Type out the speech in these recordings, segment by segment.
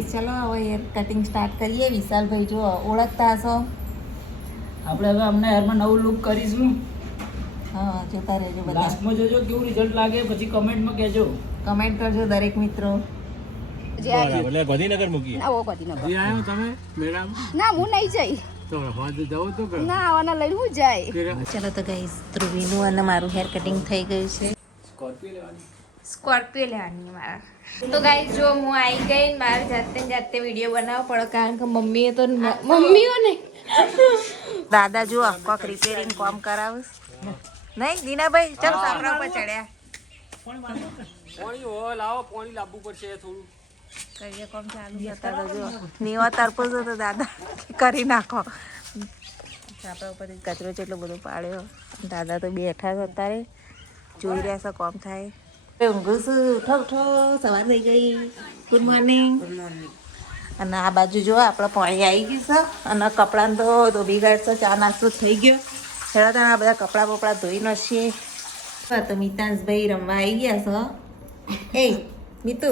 Guys ચલો હવે hair cutting start કરીએ. વિશાલભાઈ જો ઓળખતા હશો. આપણે હવે અમને હેરમાં નવું લુક કરીશું. હા જોતા રહેજો બધા. લાસ્ટમાં જોજો કેવું રિઝલ્ટ લાગે, પછી કમેન્ટમાં કહેજો. કમેન્ટ કરજો દરેક મિત્રો. એટલે ગાંધીનગર મૂકી ના ઓ ગાંધીનગર આવ્યો તમે મેડમ ના હું નહીં જઈ તો હોજ જાવ તો કે ના આવાના લઈને હું જાય ચલો તો ગાઈસ ધ્રુવીનું અને મારું હેર કટિંગ થઈ ગયું છે. સ્કોર્પિયો લેવાની મારા. તો ગાઈસ જો હું આવી ગઈ મારે જાતે વિડીયો બનાવવો પડે કારણ કે મમ્મીએ તો મમ્મીઓ ને દાદા જો કોક રિપેરિંગ કામ કરાવું નહીં દીનાભાઈ ચાલ સામરા ઉપર ચડ્યા. પાણી હો લાવો, પાણી લાવવું પડશે થોડું. કરીએ કામ ચાલુ હતા તો જો નીવા તરપો છો તો દાદા કરી નાખો. આપણા ઉપર કચરો જેટલો બધો પાડ્યો. દાદા તો બેઠા છે અત્યારે જોઈ રહ્યા છે કામ થાય. ઊંઘું છું. ઉઠો ઉઠો સવાર થઈ ગઈ. Good morning. અને આ બાજુ જો આપણે પાણી આવી ગયું છે અને કપડાં તો ધોબી કાઢશે. ચા નાસ્તો થઈ ગયો. છેલ્લા તો આ બધા કપડાં બપડા ધોઈ નાખીએ. તો મિતાંશભાઈ રમવા આવી ગયા છે. એ મિતુ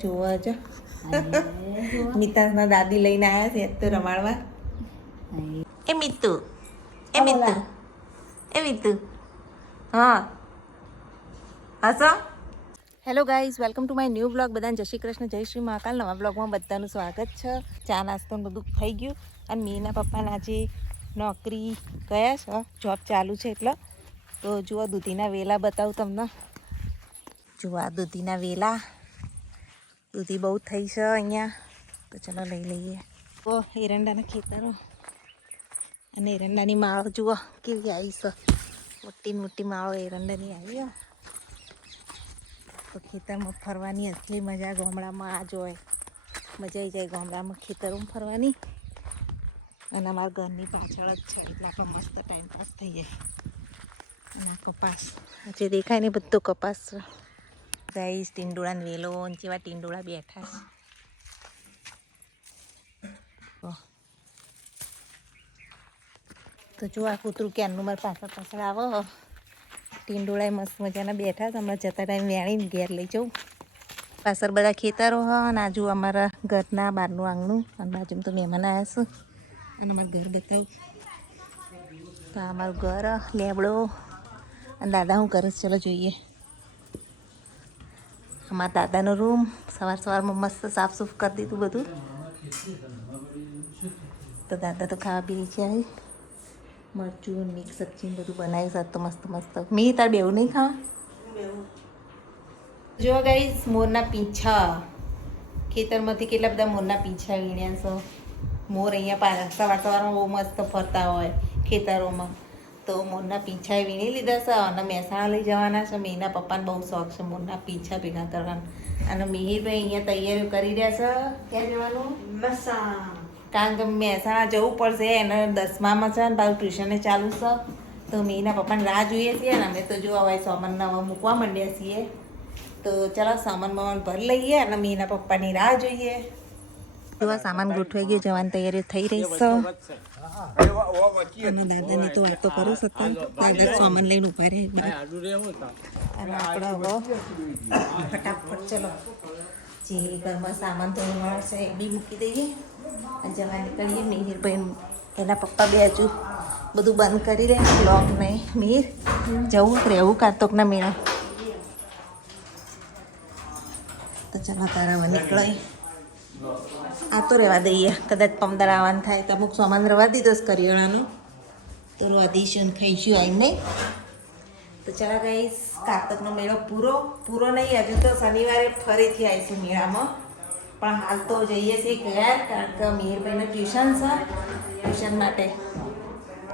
જોવા જો મિતાંશના દાદી લઈને આવ્યા છે તો રમાડવા. એ મિતુ હા હસો. Hello guys, welcome to my new blog. બધાને જય શ્રી કૃષ્ણ, જય શ્રી મહાકાલ. નવા બ્લોગમાં બધાનું સ્વાગત છે. ચા નાસ્તો બધું થઈ ગયું અને મીના પપ્પાના આજે નોકરી ગયા છે, જોબ ચાલુ છે એટલે. તો જુઓ દૂધીના વેલા બતાવું તમને. જુઓ આ દૂધીના વેલા. દૂધી બહુ થઈ છે અહીંયા, તો ચલો લઈ લઈએ. તો એરંડાના ખેતરો અને એરંડાની માળો જુઓ કેવી આવી છે. મોટી માળો એરંડાની આવી. તો ખેતરમાં ફરવાની અસલી મજા ગામડામાં આ જ હોય. મજા આવી જાય ગામડામાં ખેતરોમાં ફરવાની. અને અમારા ઘરની પાછળ જ છે એટલે આપણો મસ્ત ટાઈમપાસ થઈ જાય. અને કપાસ જે દેખાય ને બધો કપાસ છે. ગાઈસ ટીંડોળાને વેલો જેવા ટીંડોળા બેઠા છે. તો જો આ કૂતરું ક્યારનું મારે પાછળ આવો. ટીંડોળા મસ્ત મજાના બેઠા છે. હમણાં જતા ટાઈમ વેણીને ઘેર લઈ જાઉં. પાછળ બધા ખેતરો હ અને આજુ અમારા ઘરના બહારનું આંગણું અને બાજુમાં તો મહેમાન આવ્યા છે. અને અમારું ઘર બતાવું તો અમારું ઘર લેબડો અને દાદા શું કરે છે ચલો જોઈએ. અમારા દાદાનો રૂમ સવારમાં મસ્ત સાફ સૂફ કરી દીધું બધું. તો દાદા તો ખાવા પી છે. મરચું મિક્સ સબ્જી બધું બનાવ્યું સાત તો મસ્ત. મેં તાર બેવું નહીં ખાવા. જો ગાઈસ મોરના પીંછા ખેતરમાંથી કેટલા બધા મોરના પીંછા વીણ્યા છે. મોર અહીંયા સવારમાં બહુ મસ્ત ફરતા હોય ખેતરોમાં. તો મોરના પીંછા વીણી લીધા છે અને મહેસાણા લઈ જવાના છે. મેના પપ્પાને બહુ શોખ છે મોરના પીંછા ભેગા કરવાનો. અને મિહિરભાઈ અહીંયા તૈયારીઓ કરી રહ્યા છે. ક્યાં જવાનું? મહેસાણા. કારણ કે મહેસાણા જવું પડશે. એને 10મામાં છે ને પાછું ટ્યુશને ચાલુ છે. તો મેના પપ્પાને રાહ જોઈએ છીએ ને અમે તો જો હવે સામાનને હવે મૂકવા માંડ્યા છીએ. તો ચાલો સામાન ભરી લઈએ અને મેના પપ્પાની રાહ જોઈએ. જોવા સામાન ગોઠવાઈ ગયો, જવાની તૈયારી થઈ રહી છે. અને દાદાની તો વાતો કરું સત્તા. દાદા સામાન લઈને ઉભા રહે અને આપણે હવે ફટાફટ ચલો જે ઘરમાં સામાન તો મળશે એ બી મૂકી દઈએ અને જવા નીકળીએ. મિહિરભાઈ એના પપ્પા બે હજુ બધું બંધ કરી દે બ્લોગ નહીં. મિહિર જવું રહેવું કાર્તકના મેળા. તો ચાલો તારા નીકળાય. આ તો રહેવા દઈએ, કદાચ પમદાર આવવાનું થાય તો અમુક સામાન રવા દીધો છે કરિયાણાનો તો રવા દઈશું ને ખાઈશું આવીને નહીં. તો ચાલો ગાઈસ કાર્તકનો મેળો પૂરો નહીં. હજુ તો શનિવારે ફરીથી આવીશું મેળામાં. પણ હાલ તો જઈએ છીએ ઘેર કારણ કે મિહિરભાઈને ટ્યુશન છે. ટ્યુશન માટે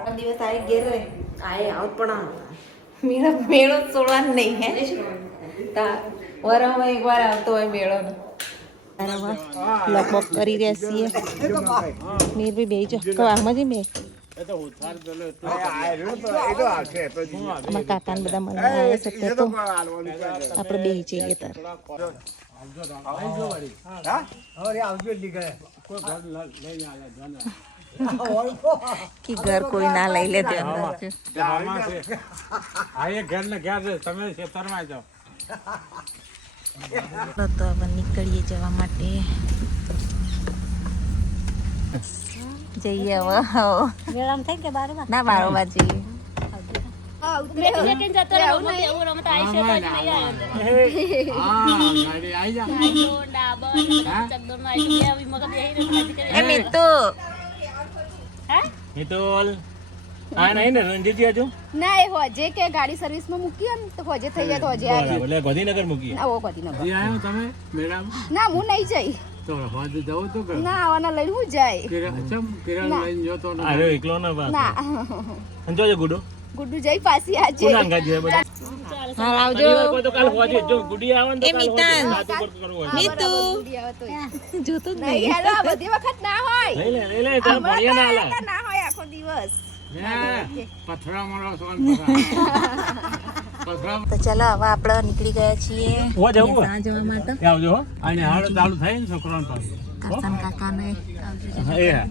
3 દિવસ આવી ઘેર રહે આવ પણ મેળો છોડવાનું નહીં. હે વરમાં એકવાર આવતો હોય મેળોનો. લોકબોક કરી રહ્યા છીએ. મિહિરભાઈ બે જો તો આમાં જ બે અમારા કાકાને બધા મને આવે છે તો આપણે બે જઈએ તાર. કે ઘર કોઈ ના લઈ લે. ઘર ને ઘેર તમે ખેતરમાં જાઓ. તો હવે નીકળીએ જવા માટે. જઈએ હવે. ના 12 વાગે જઈએ. એ મિતુલ આ નહીં ને રણજીતજી હજુ ના એ હોજે કે ગાડી સર્વિસમાં મૂકી ને તો હોજે થઈ જાય તો હોજે આવી એટલે ગાંધીનગર મૂકી ના ઓ ગાંધીનગર આવ્યો તમે મેડમ ના હું નહીં જઈ તો હોજે જવું તો કે ના આવાના લઈને હું જાય કિરણ લઈને જોતો અરે એકલો ના બસ ના જોજે ગુડો ગુડ્ડુ જઈ પાછી આજે કોના ગાજે બધા હા આવજો. કોઈ તો કાલ હોજે જો ગુડી આવે ને તો એ કાલ હોજે મિતાન. રાત ઉપર કરવું હોય મિતુ જોતો જ નહીં નહીં. હેલો આ બધી વખત ના હોય લઈ લે તમે ભણ્યા ના આલા ના હોય આખો દિવસ પથરા મારો સોન પથરા તો ચાલો હવે આપણે નીકળી ગયા છીએ હોવા જવું હોય? ત્યાં જવા માટે. આવજો હો અને હાડો ચાલુ થાય ને છોકરાને પાસે કાકા ને કાકાને આવજો. હા એ હા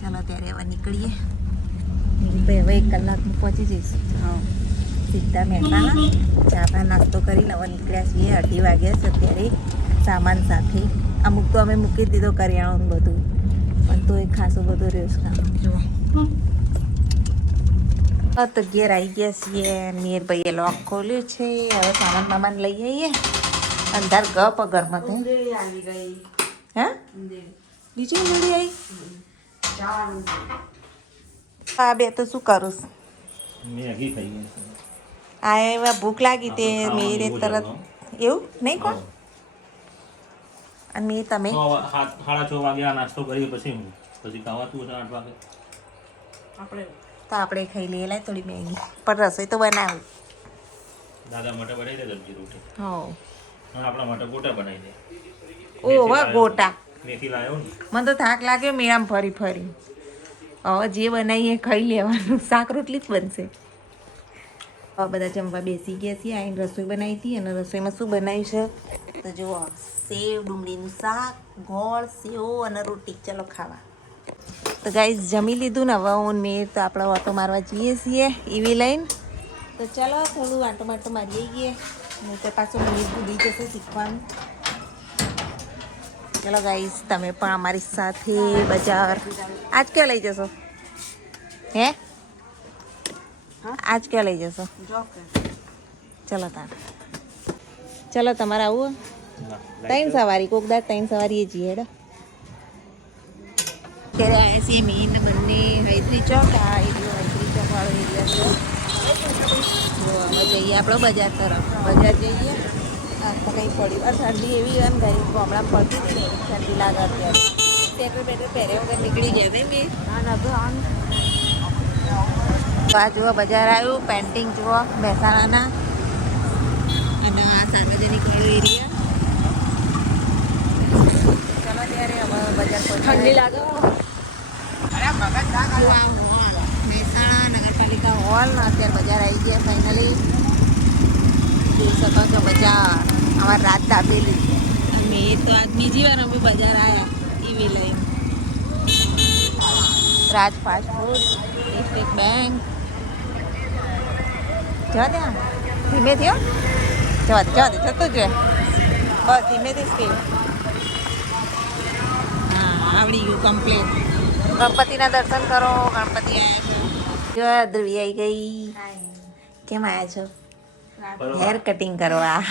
ચાલો ત્યારે હવે નીકળીએ. ભાઈ હવે 1 કલાકમાં પહોંચી જઈશું. સીધા મહેસાણા ચા પા નાસ્તો કરીને હવે નીકળ્યા છીએ. 2:30 વાગ્યા છે અત્યારે સામાન સાથે. અમુક તો અમે મૂકી દીધો કરિયાણું બધું પણ તો એ ખાસું બધું રહ્યું છે કામ. જુઓ તો ઘેર આવી ગયા છીએ. મીરભાઈએ લોક ખોલ્યું છે. હવે સામાન બામાન લઈ આવીએ. અંધાર ગપ ઘરમાં તો હા બીજી ઉંદરડી આવી. આ બે તો શું કરું છું? મેગી થઈ ગઈ આ એવા ભૂખ લાગી તે મેરે તરત એવું નહીં કોણ અને મેં તમે 6:30 વાગ્યા નાસ્તો કરી પછી ખાવા તું 8 વાગે તો આપણે ખાઈ લઈએ. લાય થોડી મેગી પણ રસોઈ તો બનાવું. દાદા માટે બનાવી દે સબ્જી રોટી હો અને આપણા માટે ગોટા બનાવી દે. ઓવા ગોટા મેથી લાવ્યો ને મને તો થાક લાગ્યો મેળામાં ફરી ફરી. હવે જે બનાવીએ ખાઈ લેવાનું. શાક રોટલી જ બનશે. હવે બધા જમવા બેસી ગયા છીએ. આઈને રસોઈ બનાવી હતી અને રસોઈમાં શું બનાવ્યું છે તો જુઓ સેવ ડુંગળીનું શાક ગોળ સેવ અને રોટી. ચલો ખાવા. તો ગાઈસ જમી લીધું ને હવે હું મેં તો આપણે ઓટો મારવા જઈએ છીએ ઈવી લઈને. તો ચાલો થોડું આંટો માટો મારી ગઈએ નહીં તો પાછું મને ભૂલી જશે શીખવાનું. ચલો ગાઈસ તમે પણ અમારી સાથે બજાર આજ ક્યાં લઈ જશો હે આજ ક્યાં લઈ જશો? ચલો તાર ચલો તમારે આવું ત્રણ સવારી કોકદાર 3 સવારી એ જઈએ હેડો. ત્યારે આવ્યા છીએ મેન બંને હૈદરી ચોક. આ એરિયો હૈદરી ચોક વાળો એરિયા છે. જો હવે જઈએ આપણે બજાર તરફ. બજાર જઈએ આ તો કંઈ પડ્યું આ ઠંડી એવી હોય ને ગઈ ગામડામાં પડતી હતી ને ઠંડી લાગે અત્યારે. સ્વેટર બેટર પહેર્યા વગર નીકળી ગયા ને મેં. આ જુઓ બજાર આવ્યું. પેન્ટિંગ જુઓ મહેસાણાના અને આ સાર્વજનિક એરિયા. ચાલો ત્યારે હવે બજાર ઠંડી લાગે. મહેસાણા નગરપાલિકા હોલ અત્યારે બજાર આવી ગયા ફાઇનલી. જોઈ શકો છો બજાર અમારે રાત દાબેલી. અમે તો આજ બીજી વાર અમે બજાર આવ્યા ઈવી લઈને. રાજ ફાસ્ટ ફૂડ સ્ટેટ બેંક જવા દે ધીમે થયો જવા દે જતું જ બસ ધીમેથી સ્પીડ. હા આવડી ગયું કમ્પ્લીટ. ગણપતિના દર્શન કરો. ગણપતિ આવ્યા છે. જો ધ્રુવી આવી ગઈ. કેમ આવ્યા છો? હેર કટિંગ કરવા.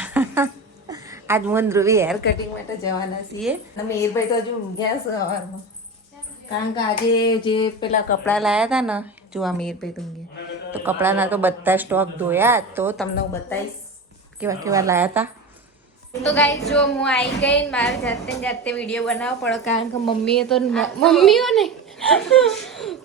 આજ હું ધ્રુવી હેર કટિંગ માટે જવાના છીએ. અને મીરભાઈ તો હજુ ઊંઘ્યા છે સવારમાં કારણ કે આજે જે પેલા કપડાં લાવ્યા હતા ને જો આ મીરભાઈ તો ઊંઘ્યા તો કપડાના તો બધા સ્ટોક ધોયા તો તમને હું બતાવીશ કેવા કેવા લાવ્યા હતા. તો ગાઈસ જો હું આવી ગઈ મારે જાતે વિડીયો બનાવવો પડે કારણ કે મમ્મીએ તો મમ્મીઓ ને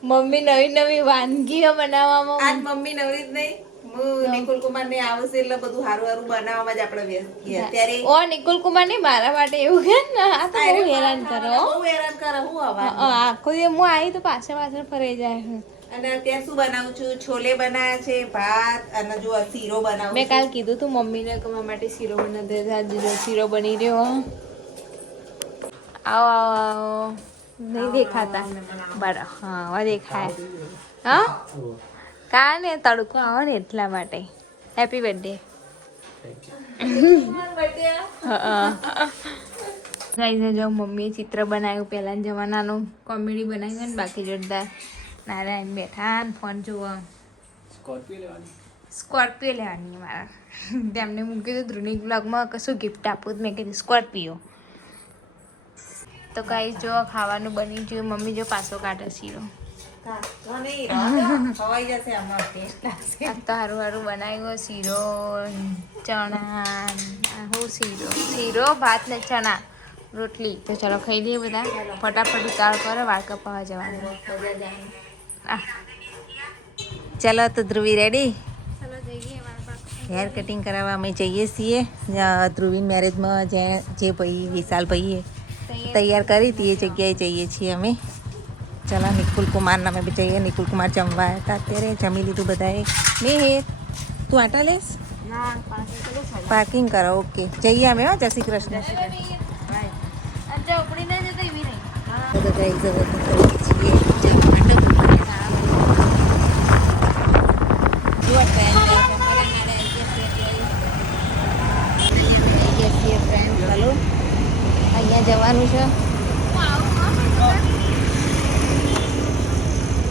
મમ્મી નવી નવી વાનગીઓ બનાવવામાં. આજ મમ્મી નવરી જ નહીં હું નિકુલ કુમાર ને આવશે એટલે બધું સારું બનાવવામાં જ આપણે વ્યસ્ત છીએ અત્યારે. ઓ નિકુલ કુમાર ને મારા માટે એવું કે ને આ તો બહુ હેરાન કરે. બહુ હેરાન કરે. હું આવા આખો દિવસ હું આવી તો પાછળ ફરી જાય. અને અત્યારે શું બનાવું છું છોલે બનાવ્યા છે ભાત અને જો શીરો બનાવું. મેં કાલ કીધું તું મમ્મીને કે મારા માટે શીરો બનાવી દે. આજે શીરો બની રહ્યો. આવો આવો આવો નહીં દેખાતા બરાબર. હા હવે દેખાય. હા કા ને તડકો આવો ને એટલા માટે. Happy birthday. ગાઈઝ જો મમ્મીએ ચિત્ર બનાવ્યું પહેલાના જમાનાનું કોમેડી બનાવ્યું ને બાકી જોરદાર નારાયણ બેઠા ને ફોન જોવા સ્કોર્પિયો લેવાની મારા તેમને મૂકી દીધું ધ્રુનિક બ્લોગમાં કશું ગિફ્ટ આપું મેં કીધું સ્કોર્પિયો તો ગાઈઝ જો ખાવાનું બની ગયું મમ્મી જો પાછો કાઢે શીરો સારું સારું બનાવ્યો શીરો ચણા હું શીરો ભાત ને ચણા રોટલી તો ચાલો ખાઈ લઈએ બધા ફટાફટ ઉતાર કરો વાળ કપાવા જવાનું ચાલો તો ધ્રુવી રેડી હેર કટિંગ કરાવવા અમે જઈએ છીએ ધ્રુવીન મેરેજમાં જે ભાઈ વિશાલ ભાઈએ તૈયાર કરી હતી એ જગ્યાએ જઈએ છીએ અમે ચાલો નિકુલ કુમારના અમે જઈએ નિકુલ કુમાર જમવા હતા અત્યારે જમી લીધું બધાએ મેં તું આટા લેસ પાર્કિંગ કરો ઓકે જઈએ અમે હો જય શ્રી કૃષ્ણ ચાલો અહીંયા જવાનું છે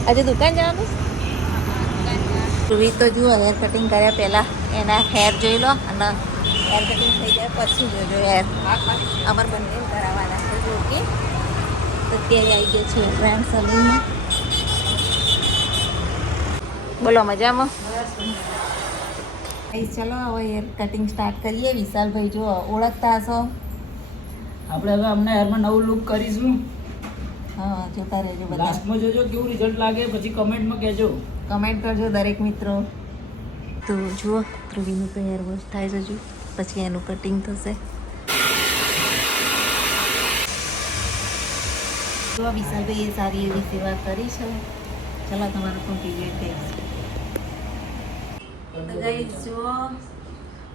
આજે દુકાન જવાનું ધ્રુવી તો જુઓ હેર કટિંગ કર્યા પહેલાં એના હેર જોઈ લો અને હેર કટિંગ થઈ જાય પછી જોજો હેર અમારે બંને કરાવવાના છે જો કે અત્યારે આવી ગયો છે ફ્રેન્ડ સલૂનમાં બોલો મજામાં ચલો હવે હેર કટિંગ સ્ટાર્ટ કરીએ વિશાલભાઈ જો ઓળખતા હશો આપણે હવે અમને હેરમાં નવું લુક કરીશું. હા જોતા રહેજો બધા. લાસ્ટમાં જોજો કેવું રિઝલ્ટ લાગે પછી કમેન્ટમાં કહેજો. કમેન્ટ કરજો દરેક મિત્રો. તો જુઓ ધ્રુવીનું તો હેર વોશ થાય છે હજુ પછી એનું કટિંગ થશે. જો વિશાલભાઈએ સારી એવી સેવા કરી છે. ચલો તમારું પણ પીરિયડ થઈશ. તો ગાઈસ જુઓ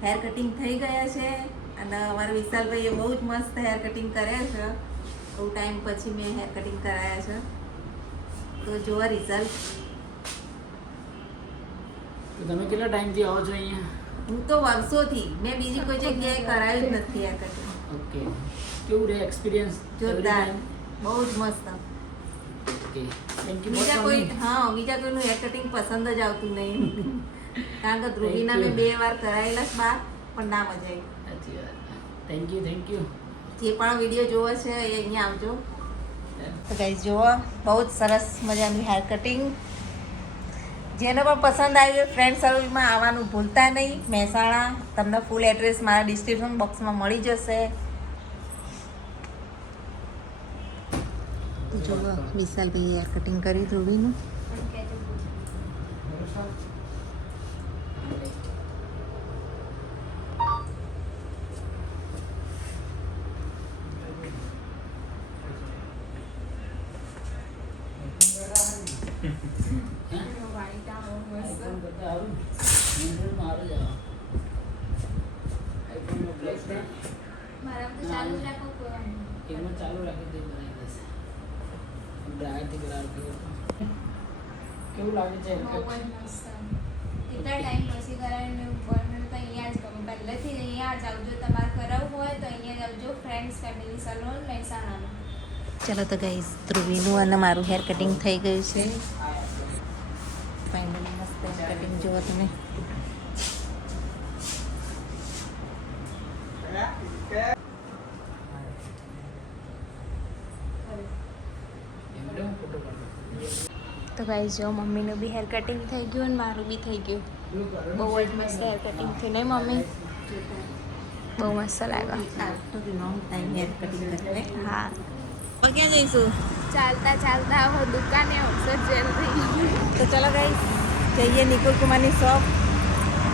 હેર કટિંગ થઈ ગયા છે અને અમારા વિશાલભાઈએ બહુ જ મસ્ત હેર કટિંગ કર્યા છે. બહુ ટાઈમ પછી મેં હેર કટિંગ કરાયા છે તો જુઓ રિઝલ્ટ. તો તમે કેટલા ટાઈમથી આવો છો અહીંયા? હું તો વર્ષોથી મેં બીજી કોઈ જગ્યાએ કરાયું જ નથી હેર કટિંગ. ઓકે કેવું રહે એક્સપિરિયન્સ? જોરદાર બહુ જ મસ્ત. Okay thank you. બીજા કોઈનું હેર કટિંગ પસંદ જ આવતું નહીં કારણ કે ધ્રુવીના મેં 2 વાર કરાયેલા જ બાર પણ ના મજા આવી. સાચી વાત. Thank you thank you. જે પણ વિડીયો જોવો છે એ અહીંયા આવજો. તો ગાઈસ જુઓ બહુ જ સરસ મજાનું હેર કટિંગ. જેને પણ પસંદ આવ્યું ફ્રેન્ડ સર્કલમાં આવવાનું ભૂલતા નહીં. મહેસાણા તમને ફૂલ એડ્રેસ મારા ડિસ્ક્રિપ્શન બોક્સમાં મળી જશે. તો જુઓ વિશાલભાઈએ હેર કટિંગ કરી ધ્રુવીનું. કેવું લાગે છે? કેટલા ટાઈમ પછી કરાવીને ગવર્મેન્ટ તો અહીંયા જ કહું પહેલેથી અહીંયા જ આવજો. તમારે કરાવવું હોય તો અહીંયા જ આવજો. ફ્રેન્ડ્સ ફેમિલી સલોન મહેસાણામાં. ચલો તો ગાઈસ ધ્રુવીનું અને મારું હેર કટિંગ થઈ ગયું છે. ફાઇનલી મસ્ત હેર કટિંગ જુઓ તમે. તો ગાઈસ જો મમ્મીનું બી હેર કટિંગ થઈ ગયું અને મારું બી થઈ ગયું. બહુ જ મસ્ત હેર કટિંગ થયું નહીં મમ્મી? બહુ મસ્ત લાગે. હા ક્યાં જઈશું? ચાલતા ચાલતા હવે દુકાને આવશે જ્વેલરી. તો ચલો ગાઈસ જઈએ નિકુલ કુમારની શોપ.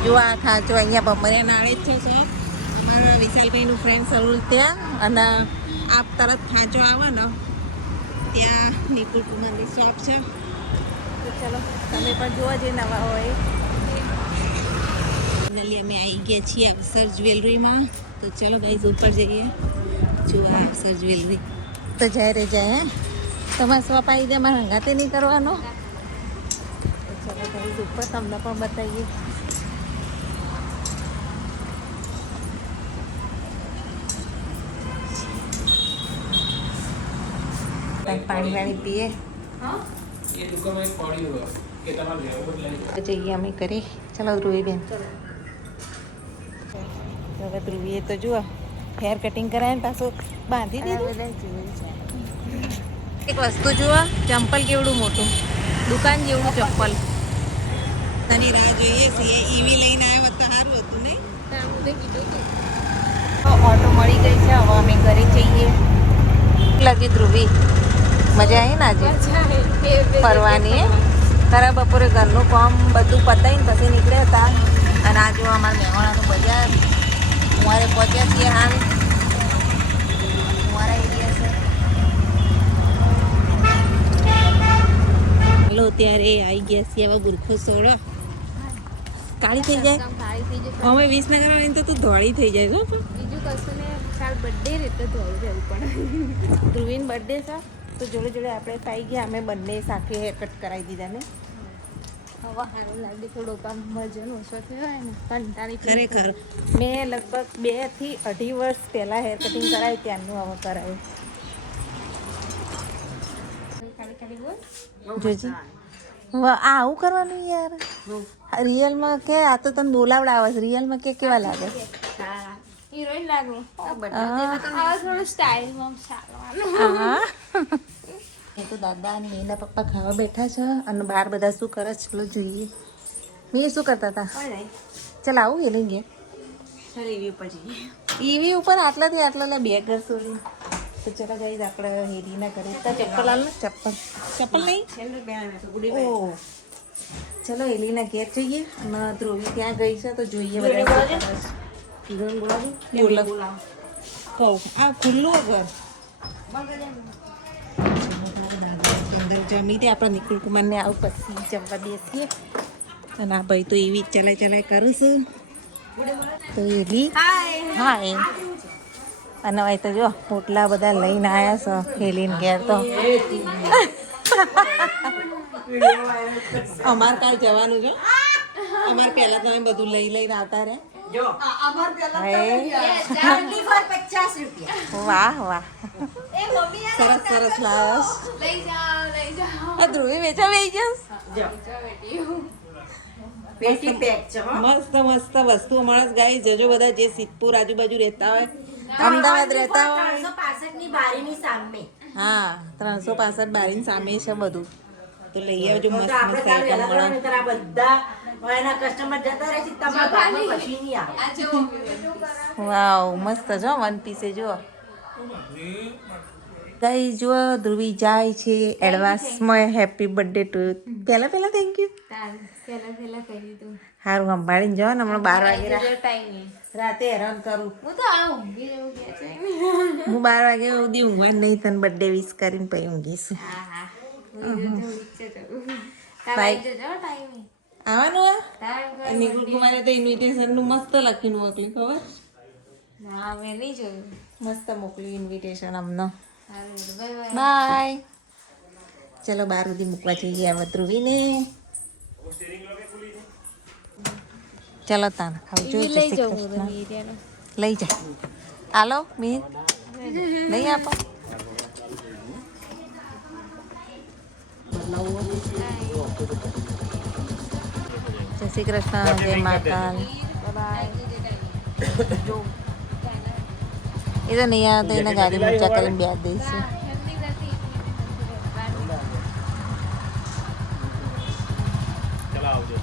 જો આ ખાંચો અહીંયા ભમરિયા નાળે જ છે શોપ. અમારા વિશાલભાઈનું ફ્રેન્ડ સલૂન ત્યાં અને આપ તરત ખાંચો આવે ને ત્યાં નિકુલ કુમારની શોપ છે. તો ચલો તમે પણ જુઓ જે નવા હોય. ફાઇનલી અમે આવી ગયા છીએ અવસર જ્વેલરીમાં. તો ચલો ગાઈસ ઉપર જઈએ. જુઓ અવસર જ્વેલરી. તો જાય રે જાય હે તમારે શોપ આવી દે અમારે હંગાતે નહીં કરવાનો. તો ચલો ગાઈસ ઉપર તમને પણ બતાવીએ. તાર પાણી વાણી પીએ એ દુકાનમાં એક પડ્યું હોય કે તમારે લેવું જ લઈ તો જઈએ અમે કરીએ. ચાલો ધ્રુવી બેન. હવે ધ્રુવીએ તો જુઓ હેર કટિંગ કરાય ને પાછું બાંધી દીધું. એક વસ્તુ જુઓ, ચંપલ કેવડું મોટું, દુકાન જેવડું ચંપલ. તની રાહ જોઈએ છીએ. ઈવી લઈને આવ્યા હોત તો સારું હતું નહીં. ઓટો મળી ગઈ છે. હવે અમે ઘરે જઈએ. લાગી ધ્રુવી મજા આવી ને આજે ફરવાની? તારા બપોરે ઘરનું કામ બધું પતાવીને પછી નીકળ્યા હતા. અને આ જો અમારા મહેમાણાનું બજાર અમારે પહોંચ્યા છીએ. હાલ અમારા એરિયા છે. હલો ત્યારે આવી ગયા છીએ. હવે બુરખો સોડો કાળી થઈ જાય. અમે વિસનગર આવીને તો તું ધોળી થઈ જાય છો. બીજું કશું ને કાલ બર્થડે રીતે ધોવું જવું પણ ધ્રુવીન બર્થડે છે તો જોડે જોડે આપણે ખાઈ ગયા. અમે બંને સાથે હેર કટ કરાવી દીધા ને. હવે સારું લાગે થોડોક આમ વજન ઓછો થયો હોય ને કંટાળી ખરેખર મેં લગભગ 2 થી 2.5 વર્ષ પહેલાં હેર કટિંગ કરાવ્યું ત્યાંનું હવે કરાવ્યું. ખાલી ખાલી બોલ જોજી આ આવું કરવાનું યાર. રિયલમાં કે આ તો તને બોલાવડાવે છે. રિયલમાં કે કેવા લાગે? હા હિરોઈન લાગુ આ થોડું સ્ટાઇલમાં ચાલવાનું. હા એ તો દાદા અને એના પપ્પા ખાવા બેઠા છે અને બહાર બધા શું કરે છે ચલો જોઈએ. મેં શું કરતા હતા? ચાલ આવું એ લઈ ગયા ઈવી ઉપર આટલાથી આટલા 2 ઘર સુધી. તો ચલો ગાઈઝ આપણે હેરીના ઘરે ચપ્પલ આલ ને ચપ્પલ નહીં. ઓ ચલો એલીના ઘેર જઈએ અને ધ્રુવી ત્યાં ગઈ છે તો જોઈએ બધા આ ખુલ્લું ઘર અંદર જમી દે આપણે નિકુલ કુમારને આવું પછી જમવા બેસીએ. અને આ ભાઈ તો એવી ચલાય કરું છું. તો એલી હાય અને હવે તો જો પોટલા બધા લઈને આવ્યા છે હેલીન ઘેર. તો અમારે કાલ જવાનું છે. અમારે પહેલા તમે બધું લઈને આવતા રહ્યા. વાહ વાહ સરસ સરસ લાવસ. લઈ જાઓ આ ધ્રુવી વેચા વેચી જસ. મસ્ત મસ્ત વસ્તુ મળે ગાઈ. જજો બધા જે સિદ્ધપુર આજુબાજુ રહેતા હોય, અમદાવાદ રહેતા હોય. 365 બારીની સામે. હા 365 બારીની સામે છે બધું. તો લઈ આવજો. મસ્ત મસ્ત આઈટમ મળે. બધા એના કસ્ટમર જતા રહે છે તમારા ગામમાં પછી નહીં આવે. આ જો વાવ મસ્ત જો વન પીસે જો ગાઈ. જો ધ્રુવી જાય છે એડવાન્સમાં હેપી બર્થડે ટુ યુ. પહેલા થેન્ક યુ. પેલા કહી દીધું. સારું સંભાળીને જાઓ ને. હમણાં 12 વાગે ટાઈમે રાતે હેરાન કરું. હું તો આ ઊંઘી જવું કે છે. હું 12 વાગે સુધી ઊંઘવાનું નહીં. તને બર્થડે વિશ કરીને પછી ઊંઘીશ. હા હા હું ઈચ્છે જવું. Bye. તારે જજો ટાઈમે. આવવાનું આ તારે નિકુલ કુમારે તો ઇન્વિટેશનનું મસ્ત લખીને મોકલ્યું ખબર? ના મેં નહીં જોયું. મસ્ત મોકલ્યું ઇન્વિટેશન અમને. સારું બાય બાય. ચલો 12 સુધી મૂકવા જઈએ હવે ધ્રુવીને. ચલો તાન આવજો. જય શ્રી કૃષ્ણ. લઈ જા. હાલો મીર લઈ આપો. જય શ્રી કૃષ્ણ. જય માતા. એ તો નહીં આવે તો એને ગાડી ઊંચા કરીને બેસ દઈશું. ચલા આવજો.